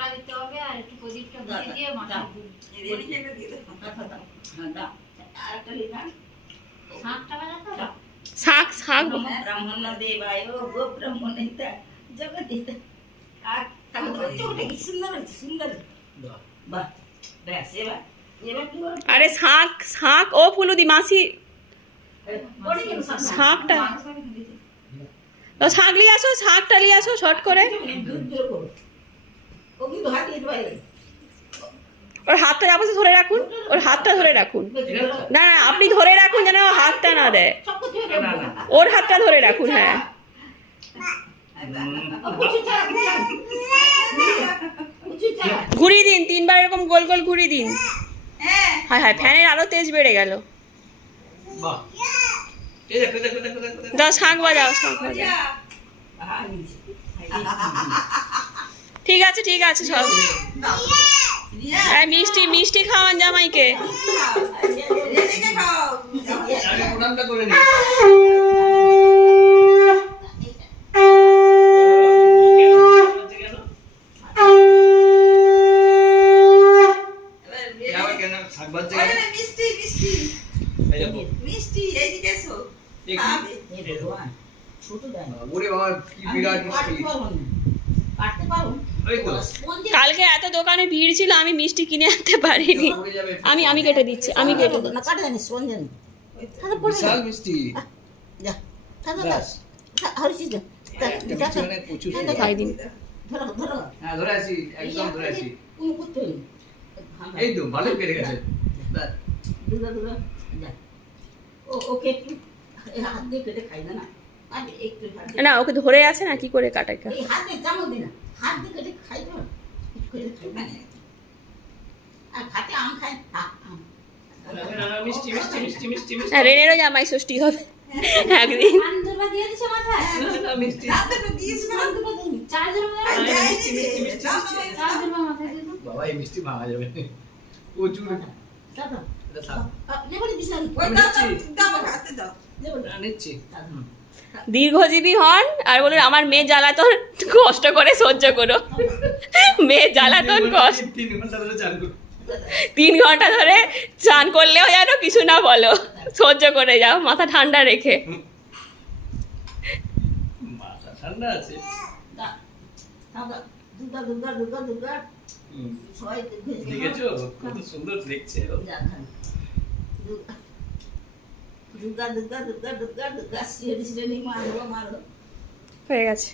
আটা দিতে হবে আর একটু প্রদীপটা দিয়ে দিয়ে মাথা দিয়ে শাকটা বাজাতে হবে। শাক শাক ব্রাহ্মণ দেবায় গো ব্রাহ্মণিতা জগদিতা আর তাহলে চোখটা কি সুন্দর হয়েছে, সুন্দর। বাহ, ব্যাস এবার এবার কি করবো? আরে শাক শাক ও ফুলুদি মাসি শাকটা তো শাক নিয়ে আসো, শাকটা নিয়ে আসো শর্ট করে। দুধ জোর করো। ও কিন্তু হাত দিতে পারে। ওর হাতটা আপাতত ধরে রাখুন, ওর হাতটা ধরে রাখুন। না না আপনি ধরে রাখুন যেন ও হাতটা না দেয়, সব কিছু হয়ে গেল। ওর হাতটা ধরে রাখুন। হ্যাঁ উঁচু ছাড়া, উঁচু ছাড়া। ঘুরিয়ে দিন, 3 বার এরকম গোল গোল ঘুরিয়ে দিন। হ্যাঁ হায় হায় ফ্যানের আলো তেজ বেড়ে গেল। বাহ, এই দেখো দেখো দেখো দেখো দেখো। দাও শাক বাজাও, শাক বাজাও। ঠিক আছে ঠিক আছে সব। মিষ্টি মিষ্টি খাওয়ান জামাইকে। আগে প্রণামটা করে নিই। কেন? আবার কেন? শাক ভাজছে কেন? মিষ্টি মিষ্টি এই দেখো। মিষ্টি এইদিকে এসো। এই কি? খাবে। ছোট দেয় না। ওরে বাবা, কি বিরাট কাটতে মুশকিল। পারবো না। কাটতে পারবো না। এই তো। স্পঞ্জে কালকে এত দোকানে ভিড় ছিল আমি মিষ্টি কিনে আনতে পারিনি। পড়ে যাবে। আমি কেটে দিচ্ছি, আমি কেটে দিচ্ছি। না কাটে জানি স্পঞ্জে না। তাহলে পড়ে যা। বিশাল মিষ্টি। যা। তাহলে ব্যাস। হরিচিস যা। একটা মিষ্টি মানে প্রচুর সুন্দর। খাই দিন। ধরো ধরো। হ্যাঁ ধরে আছি, একদম ধরে আছি। কোনো করতে নেই। এই তো ভালো পেরে গেছে। ব্যাস। দুলা দুলা যা। ওকে একটু এই হাত দিয়ে কেটে খাই না। আর একটু হাত দিয়ে- না ওকে ধরে আছে না, কি করে কাটাই? এই হাত দিয়ে চামচ দিই না। হাত দিয়ে কেটে খাই তো। কিছু করে খাই না। আর ভাতে আম খাই। আম। মিষ্টি মিষ্টি মিষ্টি মিষ্টি মিষ্টি। হ্যাঁ রেনেরও জামাই ষষ্ঠী হবে একদিন। আন্দুরবা দিয়ে দিছে মাথায়। মিষ্টি। চার্জার মিষ্টি মিষ্টি মিষ্টি। চার্জার মাথায় দিয়ে দাও। বাবা এই মিষ্টি ভাঙা যাবে না। প্রচুর। দাদা এটা থাক। লেবুলি দিস না। না, নিচ্ছি। দীর্ঘজীবী হন আর বলুন আমার মেয়ে জ্বালাতন কষ্ট করে সহ্য করো। মেয়ে জ্বালাতন কষ্ট 3 ঘন্টা ধরে চান করো। 3 ঘন্টা ধরে চান করলেও যেন কিছু না বলো, সহ্য করে যাও মাথা ঠান্ডা রেখে। মাথা ঠান্ডা আছে। দুর্গা দুর্গা দুর্গা দুর্গা হুম। সবাই দেখেছো কত সুন্দর দেখছে ও। দুর্গা দুর্গা দুর্গা দুর্গা দুর্গা শ্রী শ্রেণী মারো মারো হয়ে গেছে।